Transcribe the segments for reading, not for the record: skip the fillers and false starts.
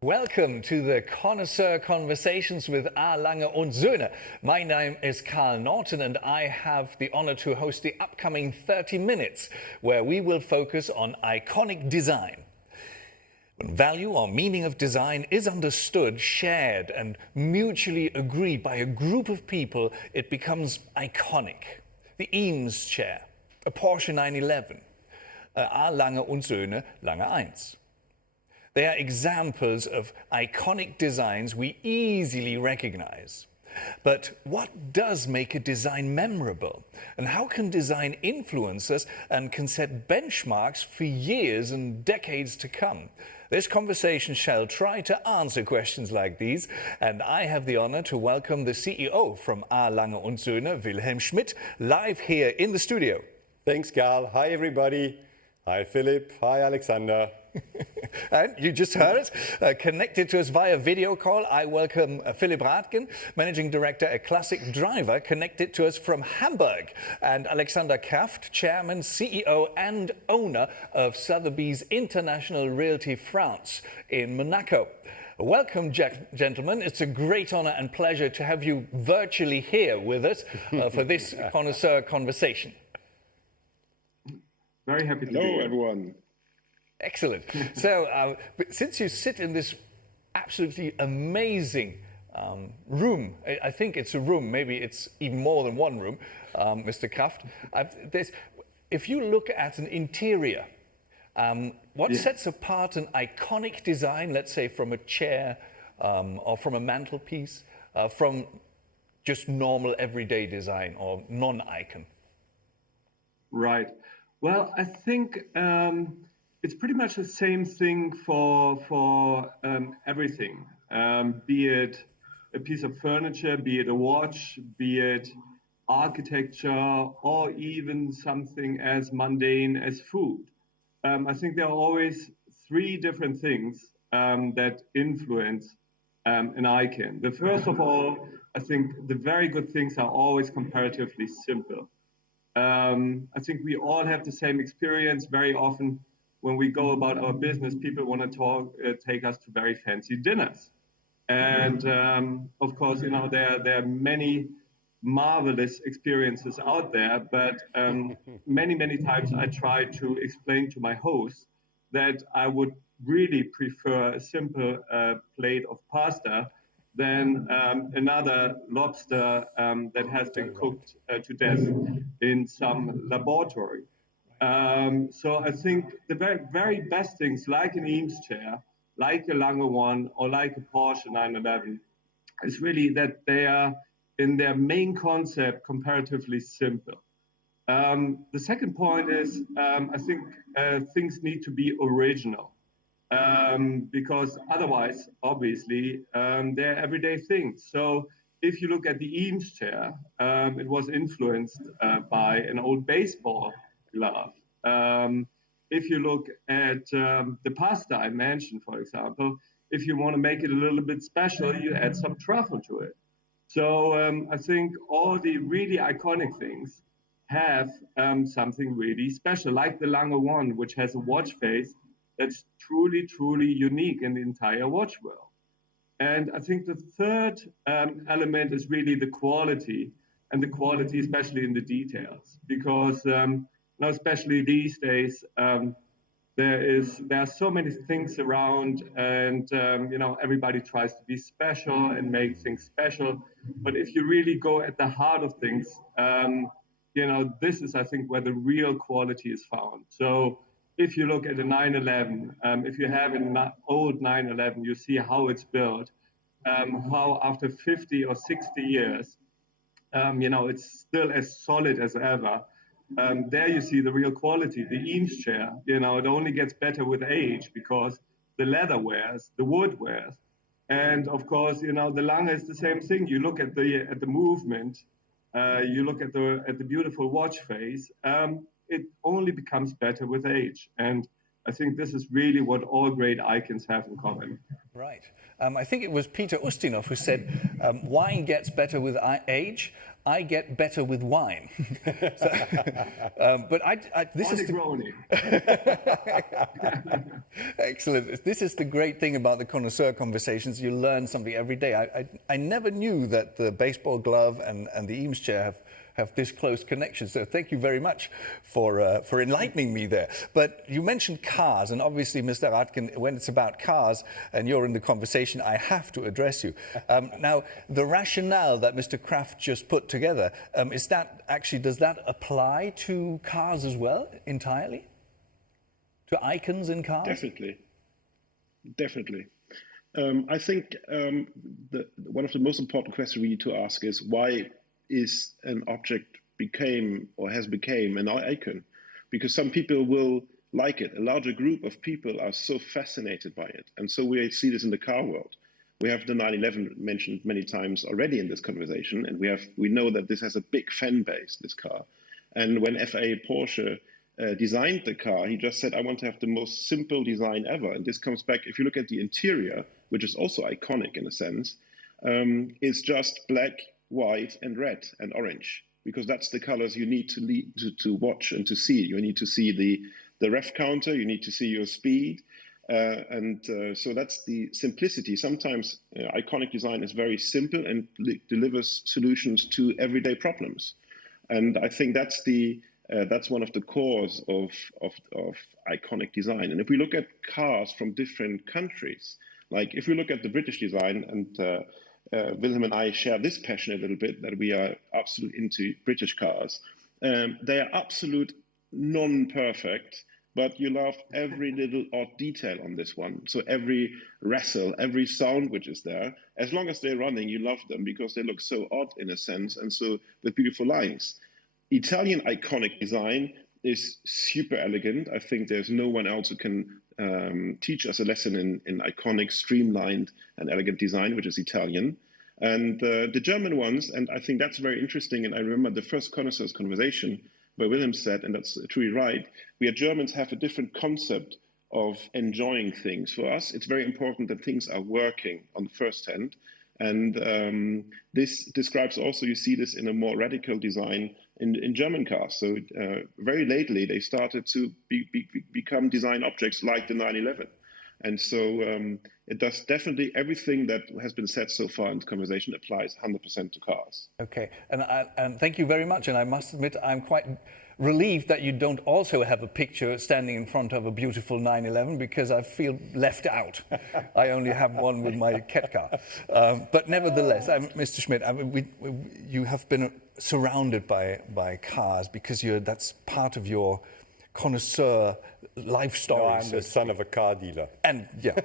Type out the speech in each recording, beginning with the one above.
Welcome to the Connoisseur Conversations with a.lange und Söhne. My name is Naughton and I have the honor to host the upcoming 30 minutes where we will focus on iconic design. When value or meaning of design is understood, shared and mutually agreed by a group of people, it becomes iconic. The Eames chair, a Porsche 911, a.lange und Söhne, Lange 1. They are examples of iconic designs we easily recognize. But what does make a design memorable? And how can design influence us and can set benchmarks for years and decades to come? This conversation shall try to answer questions like these, and I have the honor to welcome the CEO from a.lange und Söhne, Wilhelm Schmid, live here in the studio. Thanks, Karl. Hi, everybody. Hi, Philip. Hi, Alexander. And you just heard it, connected to us via video call, I welcome Philip Rathgen, Managing Director at Classic Driver, connected to us from Hamburg, and Alexander Kraft, Chairman, CEO and owner of Sotheby's International Realty France in Monaco. Welcome, gentlemen. It's a great honor and pleasure to have you virtually here with us for this Connoisseur Conversation. Very happy to be here. Hello, everyone. Excellent. So, since you sit in this absolutely amazing room, I think it's a room, maybe it's even more than one room, Mr. Kraft. If you look at an interior, what sets apart an iconic design, let's say from a chair or from a mantelpiece, from just normal everyday design or non-icon? Right. Well, I think it's pretty much the same thing for everything, be it a piece of furniture, be it a watch, be it architecture, or even something as mundane as food. I think there are always three different things that influence an icon. The first of all, I think the very good things are always comparatively simple. I think we all have the same experience. Very often when we go about our business, people want to take us to very fancy dinners. And of course, you know, there are many marvelous experiences out there, but many times I try to explain to my host that I would really prefer a simple plate of pasta than another lobster that has been cooked to death in some laboratory. So I think the very best things, like an Eames chair, like a Lange 1, or like a Porsche 911, is really that they are, in their main concept, comparatively simple. The second point is, I think things need to be original, because otherwise, obviously, they're everyday things. So if you look at the Eames chair, it was influenced by an old baseball glove. If you look at the pasta I mentioned, for example, if you want to make it a little bit special, you add some truffle to it. So I think all the really iconic things have something really special, like the Lange 1, which has a watch face that's truly unique in the entire watch world. And I think the third element is really the quality, and the quality especially in the details, because now especially these days, there are so many things around, and you know, everybody tries to be special and make things special. But if you really go at the heart of things, you know, this is, I think, where the real quality is found. So if you look at a 911, if you have an old 911, you see how it's built, how after 50 or 60 years, you know, it's still as solid as ever. There you see the real quality. The Eames chair, it only gets better with age because the leather wears, the wood wears. And of course, the Lange is the same thing. You look at the movement, you look at the beautiful watch face. It only becomes better with age. And I think this is really what all great icons have in common. Right. I think it was Peter Ustinov who said, wine gets better with age. I get better with wine. But this is excellent. This is the great thing about the Connoisseur Conversations. You learn something every day. I never knew that the baseball glove and the Eames chair have this close connection. So thank you very much for enlightening me there. But you mentioned cars, and obviously, Mr. Rathgen, when it's about cars and you're in the conversation, I have to address you. Now, the rationale that Mr. Kraft just put together, does that apply to cars as well, entirely? To icons in cars? Definitely. I think one of the most important questions we need to ask is why is an object has become an icon? Because some people will like it. A larger group of people are so fascinated by it. And so we see this in the car world. We have the 911 mentioned many times already in this conversation, and we know that this has a big fan base, this car. And when FA Porsche designed the car, he just said, I want to have the most simple design ever. And this comes back, if you look at the interior, which is also iconic in a sense, it's just black, white, and red, and orange, because that's the colors you need to watch and to see. You need to see the ref counter, you need to see your speed, so that's the simplicity. Sometimes iconic design is very simple and delivers solutions to everyday problems. And I think that's one of the cores of iconic design. And if we look at cars from different countries, like if we look at the British design, and Wilhelm and I share this passion a little bit, that we are absolute into British cars. They are absolute non-perfect, but you love every little odd detail on this one. So every wrestle, every sound which is there, as long as they're running, you love them because they look so odd in a sense, and so with beautiful lines. Italian iconic design is super elegant. I think there's no one else who can teach us a lesson in iconic, streamlined, and elegant design, which is Italian. And the German ones, and I think that's very interesting, and I remember the first Connoisseurs Conversation where Wilhelm said, and that's truly right, we Germans have a different concept of enjoying things. For us, it's very important that things are working on the first hand. And this describes also, you see this in a more radical design in German cars. So very lately, they started to become design objects like the 911. And so it does definitely everything that has been said so far in the conversation applies 100% to cars. Okay, and thank you very much. And I must admit, I'm quite relieved that you don't also have a picture standing in front of a beautiful 911, because I feel left out. I only have one with my cat car. But nevertheless, Mr. Schmid, you have been surrounded by cars because that's part of your connoisseur life story. No, I'm the son of a car dealer. And yeah,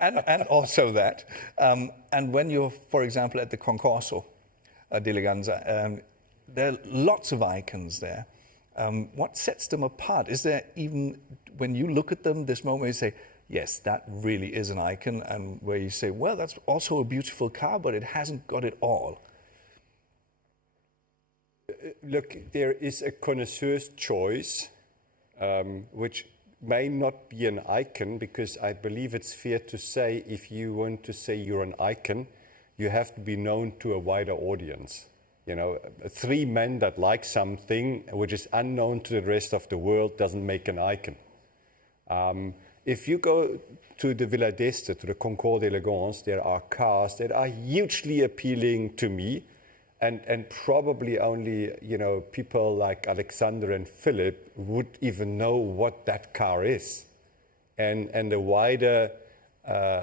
and also that. And when you're, for example, at the Concorso d'Eleganza, there are lots of icons there. What sets them apart? Is there even, when you look at them, this moment where you say, yes, that really is an icon, and where you say, well, that's also a beautiful car, but it hasn't got it all? Look, there is a connoisseur's choice, which may not be an icon, because I believe it's fair to say if you want to say you're an icon, you have to be known to a wider audience. You know, 3 men that like something which is unknown to the rest of the world doesn't make an icon. If you go to the Villa d'Este, to the Concours d'Elegance, there are cars that are hugely appealing to me, and probably only, you know, people like Alexander and Philip would even know what that car is. And the wider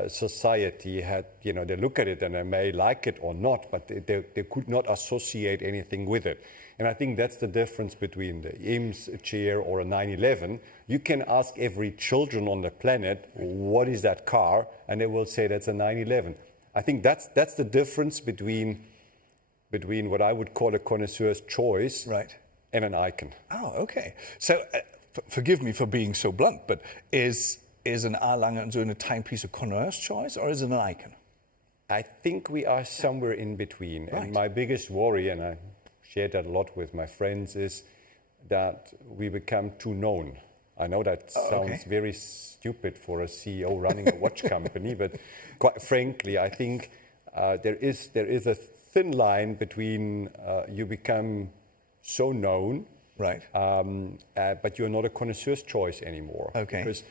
society had, you know, they look at it and they may like it or not, but they could not associate anything with it. And I think that's the difference between the Eames chair or a 911. You can ask every children on the planet, what is that car? And they will say that's a 911. I think that's the difference between what I would call a connoisseur's choice, right, and an icon. Oh, okay. So forgive me for being so blunt, but is an a.lange und Söhne timepiece a connoisseur's choice or is it an icon? I think we are somewhere in between. Right. And my biggest worry, and I share that a lot with my friends, is that we become too known. I know that sounds very stupid for a CEO running a watch company, but quite frankly, I think there is a thin line between you become so known, Right. but you're not a connoisseur's choice anymore. Okay. Because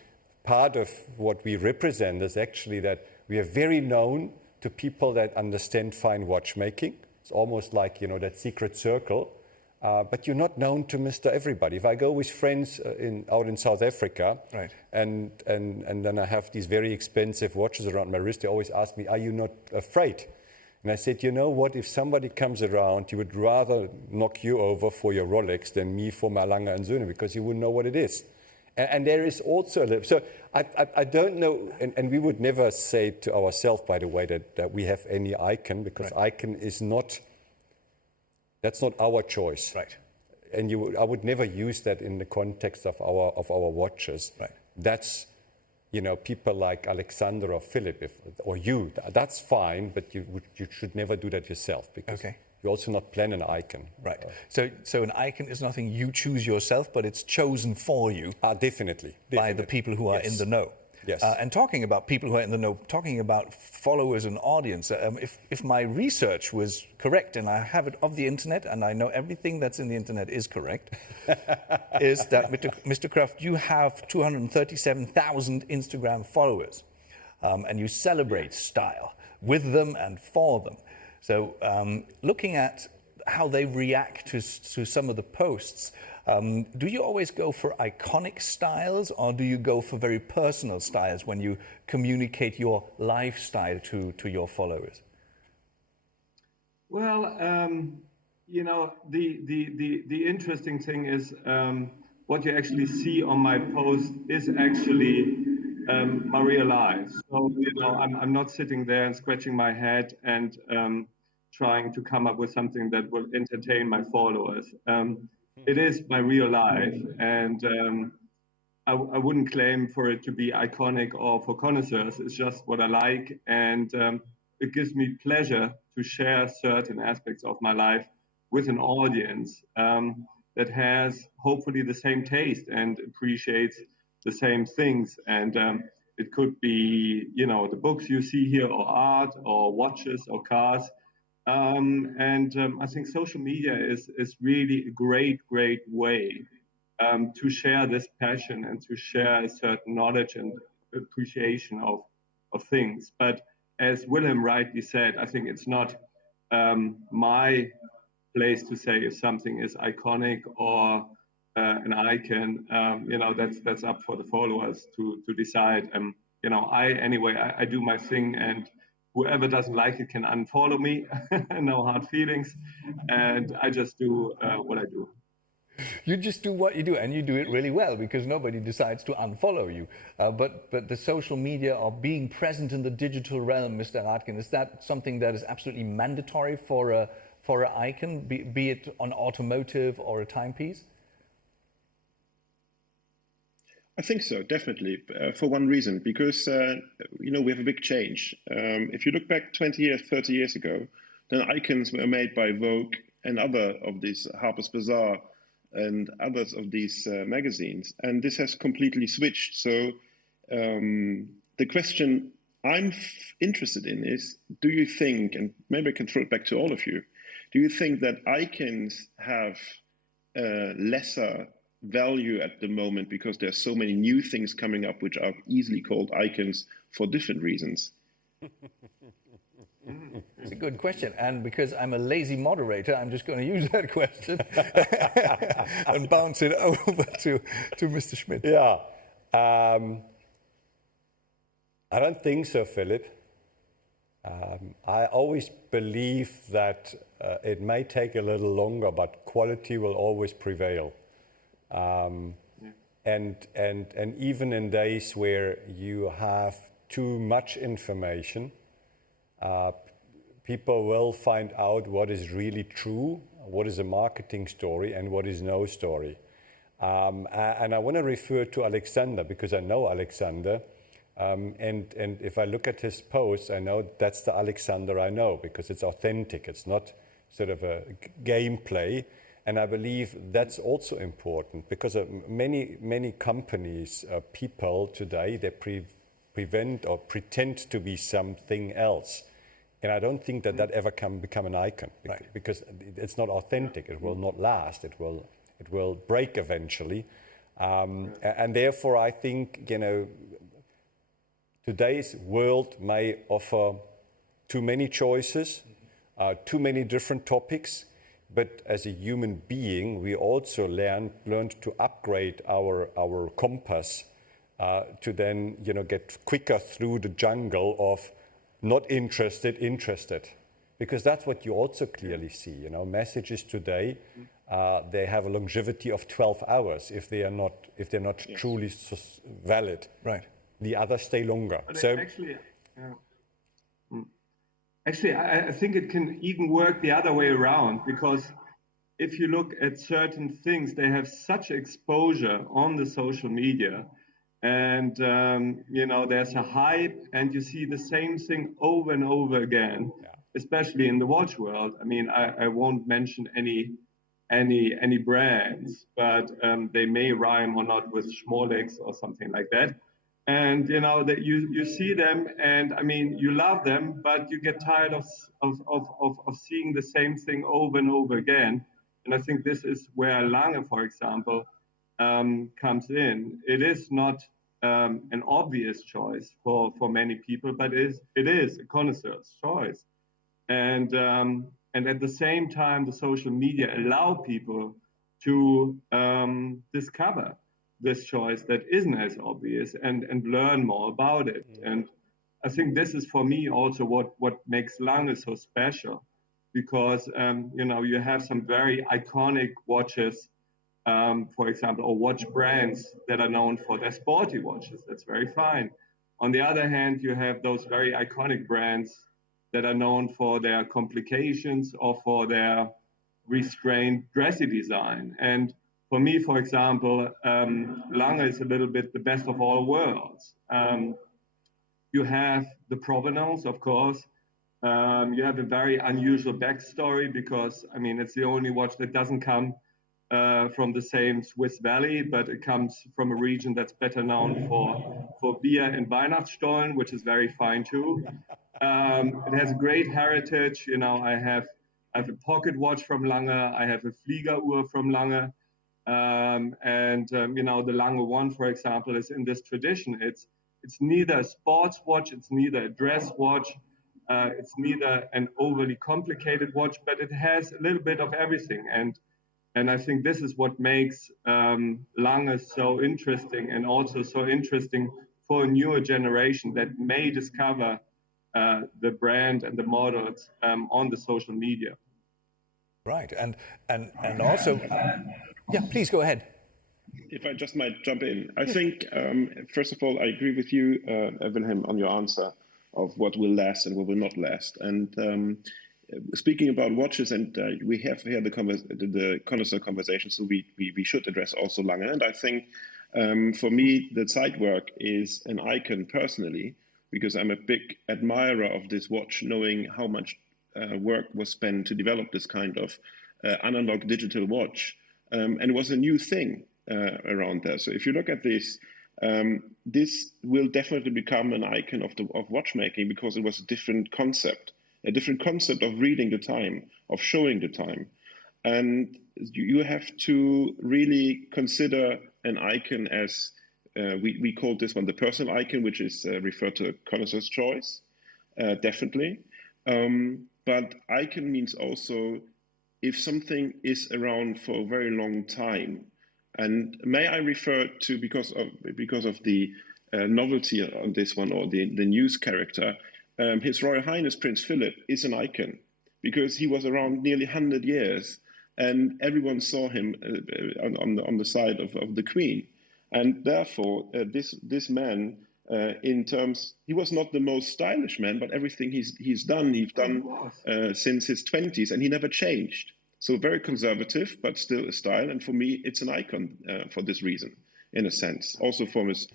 part of what we represent is actually that we are very known to people that understand fine watchmaking. It's almost like, that secret circle. But you're not known to Mr. Everybody. If I go with friends out in South Africa, right. and then I have these very expensive watches around my wrist, they always ask me, are you not afraid? And I said, you know what, if somebody comes around, you would rather knock you over for your Rolex than me for my a.lange und Söhne, because you wouldn't know what it is. And there is also, so I don't know, and we would never say to ourselves, by the way, that we have any icon, because icon is not, that's not our choice. Right. And I would never use that in the context of our watches. Right. That's, people like Alexander or Philip, or you, that's fine, but you should never do that yourself, because you also not plan an icon. Right. So an icon is nothing you choose yourself, but it's chosen for you. Definitely. By the people who are in the know. Yes. And talking about people who are in the know, talking about followers and audience, if my research was correct, and I have it of the internet, and I know everything that's in the internet is correct, is that, Mr. Kraft, you have 237,000 Instagram followers, and you celebrate style with them and for them. So looking at how they react to some of the posts, do you always go for iconic styles, or do you go for very personal styles when you communicate your lifestyle to your followers? Well, the interesting thing is what you actually see on my post is actually my real life. So I'm not sitting there and scratching my head and trying to come up with something that will entertain my followers. It is my real life, and I wouldn't claim for it to be iconic or for connoisseurs. It's just what I like, and it gives me pleasure to share certain aspects of my life with an audience that has hopefully the same taste and appreciates the same things. And it could be, the books you see here, or art, or watches, or cars. I think social media is really a great way to share this passion and to share a certain knowledge and appreciation of things. But as Willem rightly said, I think it's not my place to say if something is iconic or an icon. That's up for the followers to decide. I do my thing, and whoever doesn't like it can unfollow me. No hard feelings. And I just do what I do. You just do what you do, and you do it really well, because nobody decides to unfollow you. But the social media, or being present in the digital realm, Mr. Rathgen, is that something that is absolutely mandatory for an icon, be it on automotive or a timepiece? I think so, definitely, for one reason, because, we have a big change. If you look back 20 years, 30 years ago, then icons were made by Vogue and other of these, Harper's Bazaar and others of these magazines. And this has completely switched. So the question I'm interested in is, do you think, and maybe I can throw it back to all of you, do you think that icons have lesser value at the moment because there's so many new things coming up which are easily called icons for different reasons? It's a good question, and because I'm a lazy moderator, I'm just going to use that question and bounce it over to Mr. Schmid. Yeah, I don't think so, Philip. I always believe that it may take a little longer, but quality will always prevail. And even in days where you have too much information, people will find out what is really true, what is a marketing story and what is no story. And I want to refer to Alexander because I know Alexander. And if I look at his posts, I know that's the Alexander I know because it's authentic. It's not sort of a gameplay. And I believe that's also important because many companies, people today, they prevent or pretend to be something else. And I don't think that ever can become an icon because it's not authentic. It will not last. It will break eventually. And therefore, I think, today's world may offer too many choices, too many different topics, but as a human being, we also learned to upgrade our compass to then, get quicker through the jungle of not interested, because that's what you also clearly see. Messages today, they have a longevity of 12 hours if they're not truly valid. Right. The others stay longer. But So actually, I think it can even work the other way around, because if you look at certain things, they have such exposure on the social media, and there's a hype, and you see the same thing over and over again, especially in the watch world. I mean, I won't mention any brands, but they may rhyme or not with Schmolex or something like that. And that you see them, and I mean you love them, but you get tired of seeing the same thing over and over again. And I think this is where a.lange, for example, comes in. It is not an obvious choice for many people, but it is a connoisseur's choice. And at the same time, the social media allow people to discover this choice that isn't as obvious and learn more about it. And I think this is for me also what makes a.lange so special, because you have some very iconic watches, for example, or watch brands that are known for their sporty watches. That's very fine. On the other hand, you have those very iconic brands that are known for their complications or for their restrained dressy design. And for me, for example, a.lange is a little bit the best of all worlds. You have the provenance, of course. You have a very unusual backstory because, I mean, it's the only watch that doesn't come from the same Swiss valley, but it comes from a region that's better known for beer and Weihnachtsstollen, which is very fine too. It has great heritage. I have a pocket watch from a.lange. I have a Fliegeruhr from a.lange. The a.lange One, for example, is in this tradition. It's neither a sports watch, it's neither a dress watch, it's neither an overly complicated watch, but it has a little bit of everything. And I think this is what makes a.lange so interesting, and also so interesting for a newer generation that may discover the brand and the models on the social media. Right, and also, yeah, please go ahead. If I just might jump in, I think first of all I agree with you, Wilhelm, on your answer of what will last and what will not last. And speaking about watches, and we have here the connoisseur conversation, so we should address also a.lange. And I think for me the side work is an icon personally, because I'm a big admirer of this watch, knowing how much work was spent to develop this kind of analog digital watch. And it was a new thing around there. So if you look at this, this will definitely become an icon of watchmaking, because it was a different concept of reading the time, of showing the time. And you have to really consider an icon as, we call this one the personal icon, which is referred to a connoisseur's choice, definitely. But icon means also if something is around for a very long time. And may I refer to, because of the novelty on this one, or the news character, His Royal Highness Prince Philip is an icon, because he was around nearly 100 years, and everyone saw him on the side of the Queen. And therefore, this man, in terms, he was not the most stylish man, but everything he's done since his 20s, and he never changed. So very conservative, but still a style. And for me, it's an icon for this reason, in a sense. Also from his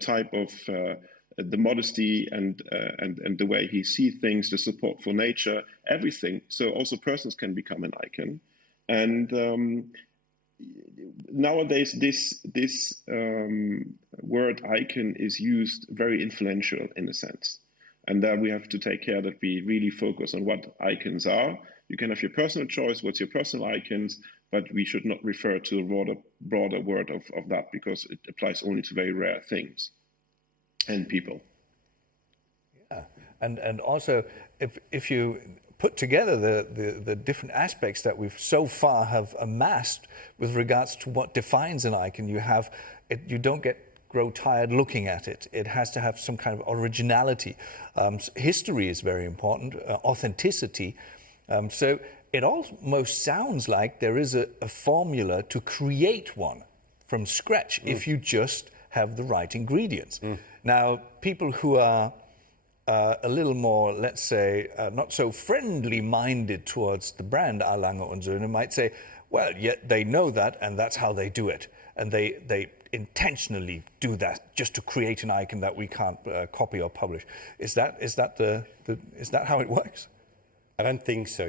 type of the modesty and the way he sees things, the support for nature, everything. So also persons can become an icon. And nowadays, this word icon is used very influential in a sense. And there we have to take care that we really focus on what icons are. You can have your personal choice, what's your personal icons, but we should not refer to a broader word of that, because it applies only to very rare things and people. Yeah, and also if you put together the different aspects that we've so far have amassed with regards to what defines an icon, you don't grow tired looking at it. It has to have some kind of originality. History is very important, authenticity. So it almost sounds like there is a formula to create one from scratch if you just have the right ingredients. Now, people who are a little more, let's say, not so friendly minded towards the brand a.lange und Söhne might say, well, yet they know that and that's how they do it. And they intentionally do that just to create an icon that we can't copy or publish. Is that how it works? I don't think so.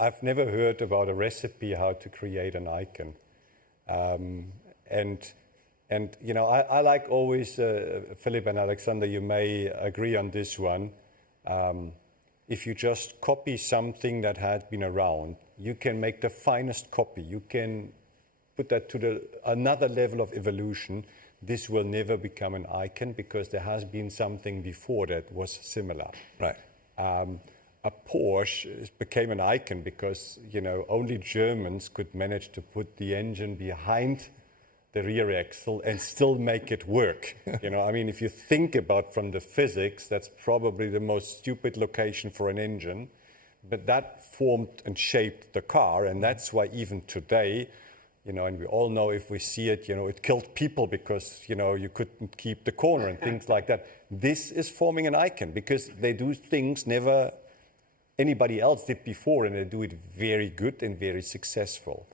I've never heard about a recipe how to create an icon, and I like always Philip and Alexander. You may agree on this one. If you just copy something that had been around, you can make the finest copy. You can put that to another level of evolution. This will never become an icon because there has been something before that was similar. Right. A Porsche became an icon because only Germans could manage to put the engine behind the rear axle and still make it work. If you think about from the physics, that's probably the most stupid location for an engine, but that formed and shaped the car, and that's why even today, and we all know if we see it, it killed people because, you couldn't keep the corner and things like that. This is forming an icon because they do things never anybody else did before, and they do it very good and very successful.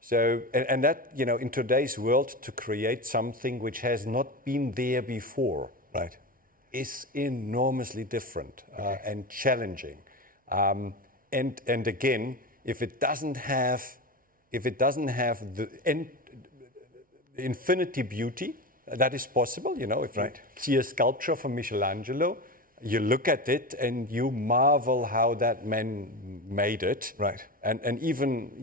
So that, in today's world, to create something which has not been there before, right, is enormously different and challenging. And again, if it doesn't have the infinity beauty, that is possible. If you see a sculpture from Michelangelo, you look at it and you marvel how that man made it. Right. And even,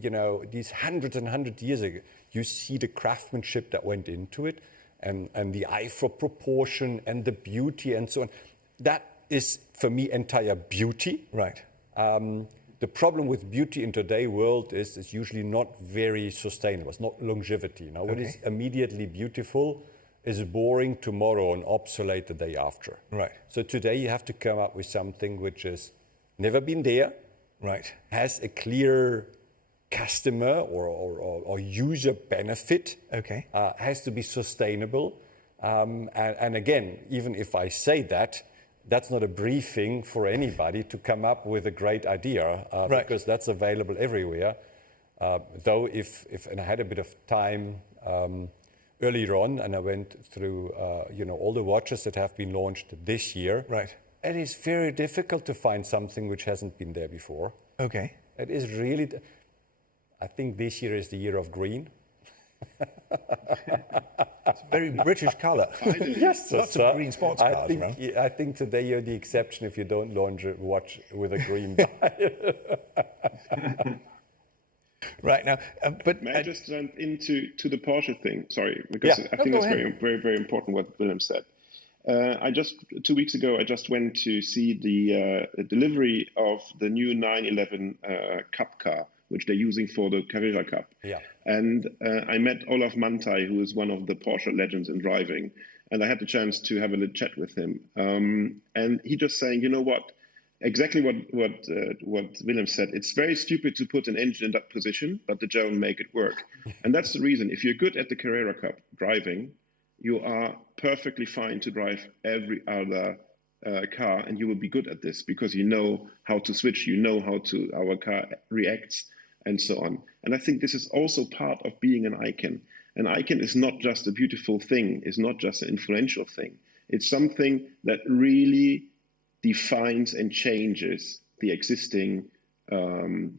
these hundreds and hundreds of years ago, you see the craftsmanship that went into it and the eye for proportion and the beauty and so on. That is, for me, entire beauty. Right. The problem with beauty in today's world is it's usually not very sustainable. It's not longevity. What is immediately beautiful is boring tomorrow and obsolete the day after. Right. So today you have to come up with something which has never been there, right, has a clear customer or user benefit, has to be sustainable. And again, even if I say that, that's not a briefing for anybody to come up with a great idea, because that's available everywhere. Though and I had a bit of time earlier on, and I went through, all the watches that have been launched this year. Right. It is very difficult to find something which hasn't been there before. Okay. It is really, I think this year is the year of green. It's a very British colour. Yes, lots of green sports cars. I think today you're the exception if you don't launch a watch with a green dial. Right now, but may I just jump into the Porsche thing? Sorry, because I think it's very, very, very important what Willem said. 2 weeks ago, I just went to see the delivery of the new 911 Cup car, which they're using for the Carrera Cup. Yeah. And I met Olaf Mantai, who is one of the Porsche legends in driving, and I had the chance to have a little chat with him. And he just saying, you know what? Exactly what Willem said. It's very stupid to put an engine in that position, but the German make it work. And that's the reason. If you're good at the Carrera Cup driving, you are perfectly fine to drive every other car, and you will be good at this because you know how to switch, you know how to our car reacts, and so on. And I think this is also part of being an icon. An icon is not just a beautiful thing, is not just an influential thing. It's something that really defines and changes the existing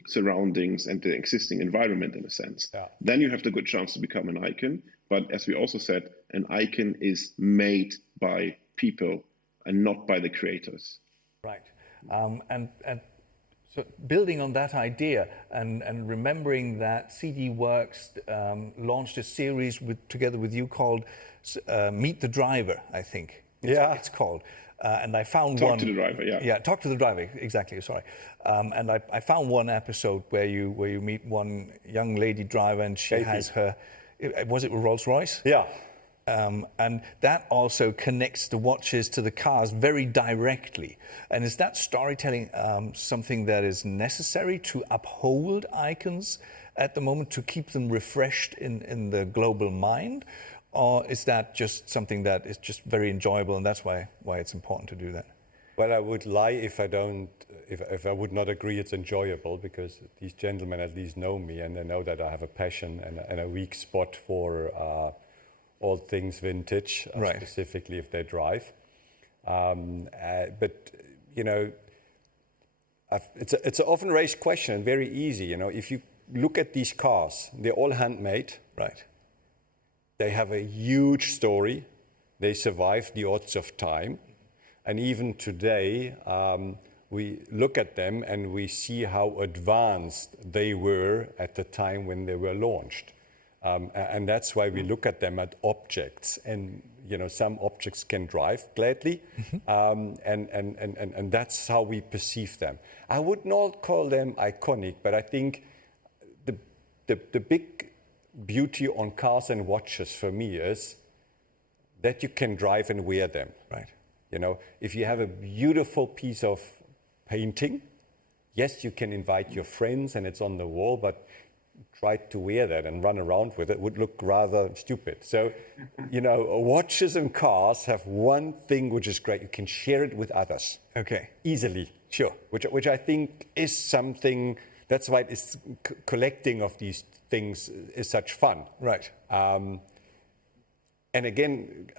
surroundings and the existing environment in a sense. Yeah. Then you have the good chance to become an icon. But as we also said, an icon is made by people and not by the creators. Right. And so building on that idea and remembering that CD Works launched a series together with you called Meet the Driver, I think. It's called. And I found Talk to the driver, yeah. Yeah, Talk to the Driver, exactly, sorry. And I found one episode where you meet one young lady driver and she has her, was it Rolls Royce? Yeah. And that also connects the watches to the cars very directly. And is that storytelling something that is necessary to uphold icons at the moment, to keep them refreshed in the global mind? Or is that just something that is just very enjoyable and that's why it's important to do that? Well, I would lie if I would not agree it's enjoyable, because these gentlemen at least know me and they know that I have a passion and a weak spot for all things vintage, right. Specifically if they drive. But, you know, it's an often raised question and very easy. You know, if you look at these cars, they're all handmade. Right. They have a huge story. They survive the odds of time. And even today, we look at them and we see how advanced they were at the time when they were launched. And that's why we look at them as objects. And, you know, some objects can drive gladly. And that's how we perceive them. I would not call them iconic, but I think the big beauty on cars and watches for me is that you can drive and wear them. Right. You know, if you have a beautiful piece of painting, yes, you can invite your friends and it's on the wall, but try to wear that and run around with it would look rather stupid. So, you know, watches and cars have one thing which is great. You can share it with others. Okay. Easily. Sure. Which I think is something, that's why it's collecting of these things is such fun. Right. And again,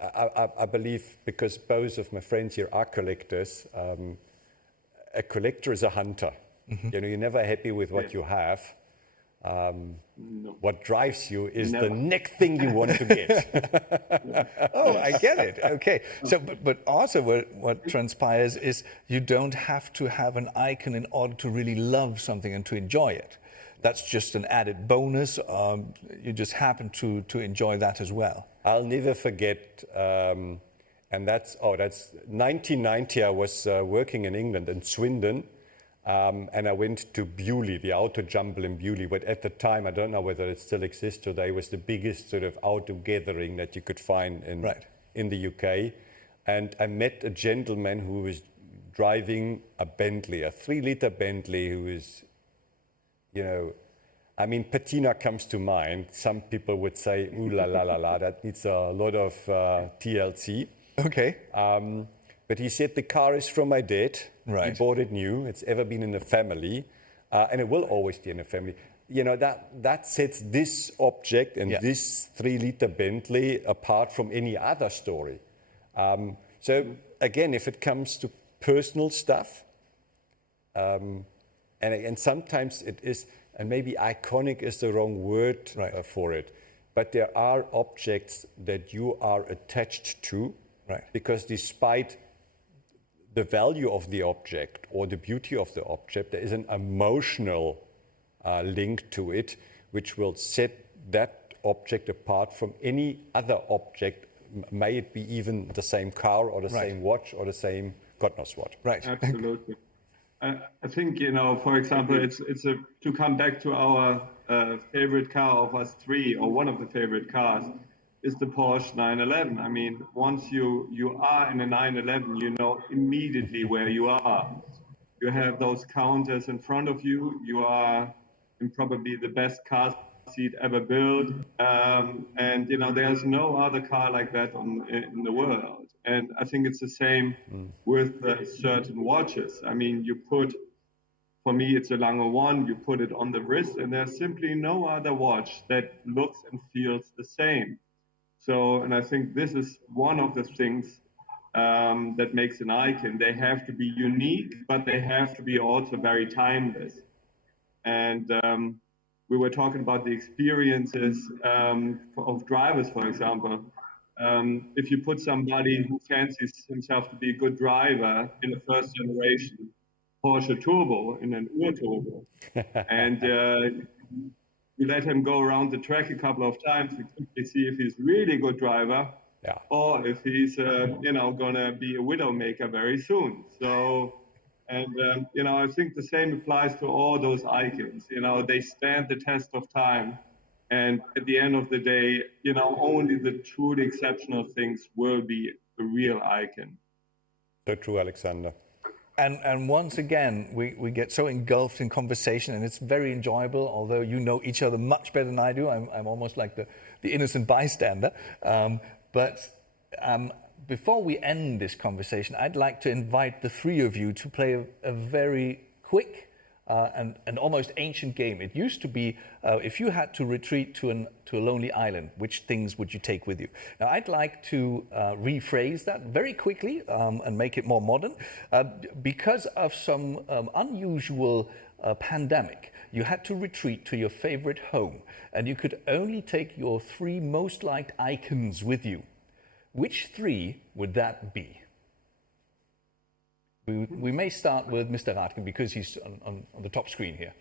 I believe, because both of my friends here are collectors, a collector is a hunter. Mm-hmm. You know, you're never happy with what you have. No. What drives you is the next thing you want to get. Oh, I get it. Okay. So, but also what transpires is you don't have to have an icon in order to really love something and to enjoy it. That's just an added bonus. You just happen to enjoy that as well. I'll never forget, and that's 1990. I was working in England, in Swindon, and I went to Bewley, the auto jumble in Bewley. But at the time, I don't know whether it still exists today, was the biggest sort of auto gathering that you could find in the UK. And I met a gentleman who was driving a Bentley, a 3-liter Bentley, who was, you know, I mean, patina comes to mind. Some people would say, ooh la la la la, that needs a lot of TLC. Okay. But he said the car is from my dad. Right. He bought it new. It's ever been in the family, and it will always be in the family. You know, that sets this object and this 3-liter Bentley apart from any other story. So again, if it comes to personal stuff, and sometimes it is, and maybe iconic is the wrong word for it, but there are objects that you are attached to, because despite the value of the object or the beauty of the object, there is an emotional link to it, which will set that object apart from any other object, may it be even the same car or the same watch or the same God knows what. Right. Absolutely. I think, you know, for example, it's to come back to our favorite car of us three, or one of the favorite cars, is the Porsche 911. I mean, once you are in a 911, you know immediately where you are. You have those counters in front of you. You are in probably the best car seat ever built, and you know there's no other car like that in the world. And I think it's the same with certain watches. I mean, for me, it's a a.lange one, you put it on the wrist, and there's simply no other watch that looks and feels the same. So, and I think this is one of the things that makes an icon. They have to be unique, but they have to be also very timeless. And we were talking about the experiences of drivers, for example. If you put somebody who fancies himself to be a good driver in the first generation Porsche Turbo, in an Ur-Turbo, and you let him go around the track a couple of times to quickly see if he's really a good driver, or if he's gonna be a widowmaker very soon. So, and I think the same applies to all those icons. They stand the test of time, and at the end of the day, only the truly exceptional things will be a real icon. So true, Alexander. And once again, we get so engulfed in conversation, and it's very enjoyable, although you know each other much better than I do. I'm almost like the innocent bystander. But before we end this conversation, I'd like to invite the three of you to play a very quick and almost ancient game. It used to be, if you had to retreat to a lonely island, which things would you take with you? Now, I'd like to rephrase that very quickly and make it more modern. Because of some unusual pandemic, you had to retreat to your favorite home, and you could only take your 3 most liked icons with you. Which 3 would that be? We may start with Mr. Rathgen because he's on the top screen here.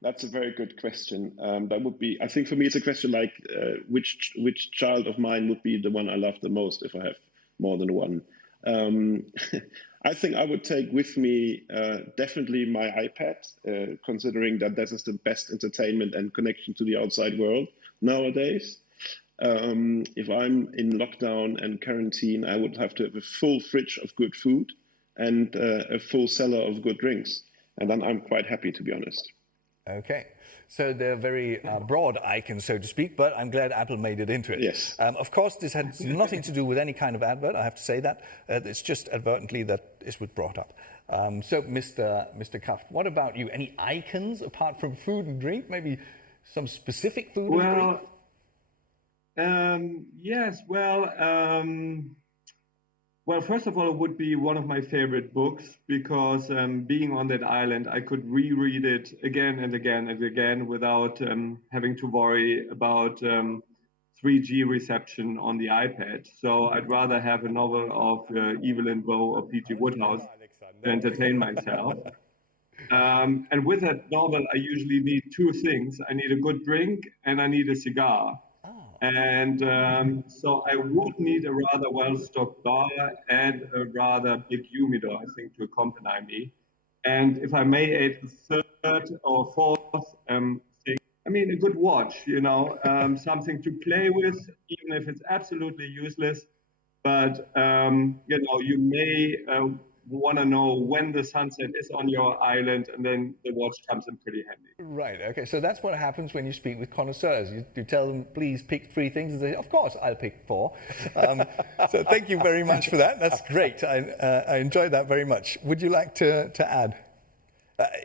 That's a very good question. That would be, I think for me, it's a question like which child of mine would be the one I love the most if I have more than one. I think I would take with me definitely my iPad, considering that this is the best entertainment and connection to the outside world nowadays. If I'm in lockdown and quarantine, I would have to have a full fridge of good food and a full cellar of good drinks. And then I'm quite happy, to be honest. Okay. So they're very broad icons, so to speak, but I'm glad Apple made it into it. Yes. Of course, this had nothing to do with any kind of advert, I have to say that. It's just advertently that this was brought up. So, Mr. Kraft, what about you? Any icons apart from food and drink? Maybe some specific food and drink? Yes, well, first of all, it would be one of my favorite books because being on that island, I could reread it again and again and again without having to worry about 3G reception on the iPad. So I'd rather have a novel of Evelyn Waugh or P.G. Wodehouse to entertain myself. And with that novel, I usually need 2 things. I need a good drink and I need a cigar. And so I would need a rather well-stocked bar and a rather big humidor, I think, to accompany me. And if I may add a 3rd or 4th thing, I mean, a good watch, something to play with, even if it's absolutely useless. But, you may want to know when the sunset is on your island, and then the watch comes in pretty handy. Right, okay, so that's what happens when you speak with connoisseurs. You tell them, please pick 3 things, and they say, of course, I'll pick 4. So thank you very much for that. That's great. I enjoyed that very much. Would you like to add?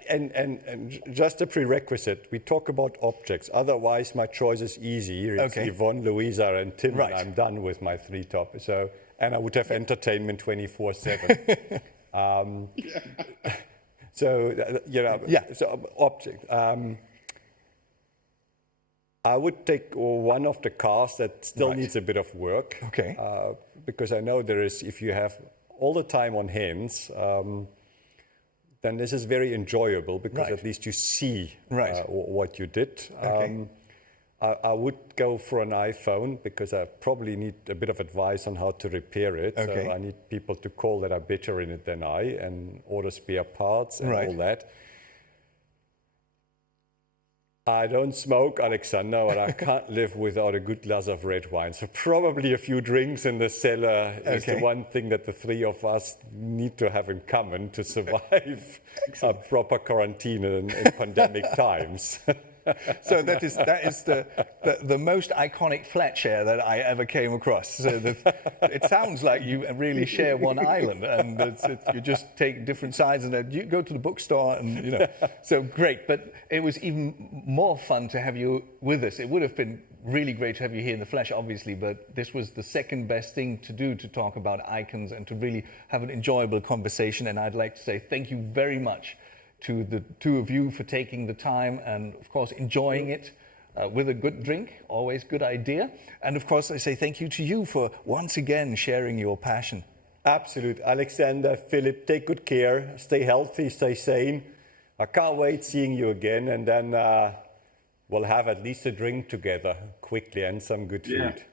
And just a prerequisite, we talk about objects. Otherwise, my choice is easy. It's Yvonne, Louisa, and Tim, and I'm done with my 3 topics. So, and I would have entertainment 24/7. So object. I would take one of the cars that still needs a bit of work. Okay. Because I know there is, if you have all the time on hands, then this is very enjoyable because at least you see what you did. Okay. I would go for an iPhone because I probably need a bit of advice on how to repair it. Okay. So I need people to call that are better in it than I and order spare parts and all that. I don't smoke, Alexander, but I can't live without a good glass of red wine. So probably a few drinks in the cellar is the one thing that the 3 of us need to have in common to survive a proper quarantine in pandemic times. So that is the most iconic flat share that I ever came across. So it sounds like you really share one island, and you just take different sides, and then you go to the bookstore, and So great. But it was even more fun to have you with us. It would have been really great to have you here in the flesh, obviously, but this was the second best thing to do, to talk about icons and to really have an enjoyable conversation. And I'd like to say thank you very much to the two of you for taking the time and, of course, enjoying it with a good drink, always good idea. And, of course, I say thank you to you for once again sharing your passion. Absolute. Alexander, Philip, take good care, stay healthy, stay sane. I can't wait seeing you again, and then we'll have at least a drink together quickly and some good food.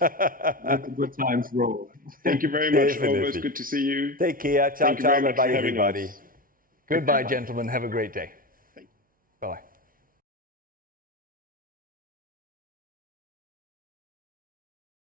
Let the good times roll. Thank you very much. Definitely. Always good to see you. Take care. Ciao, Thank you very ciao, much for bye, having everybody. us. Goodbye, gentlemen. Have a great day.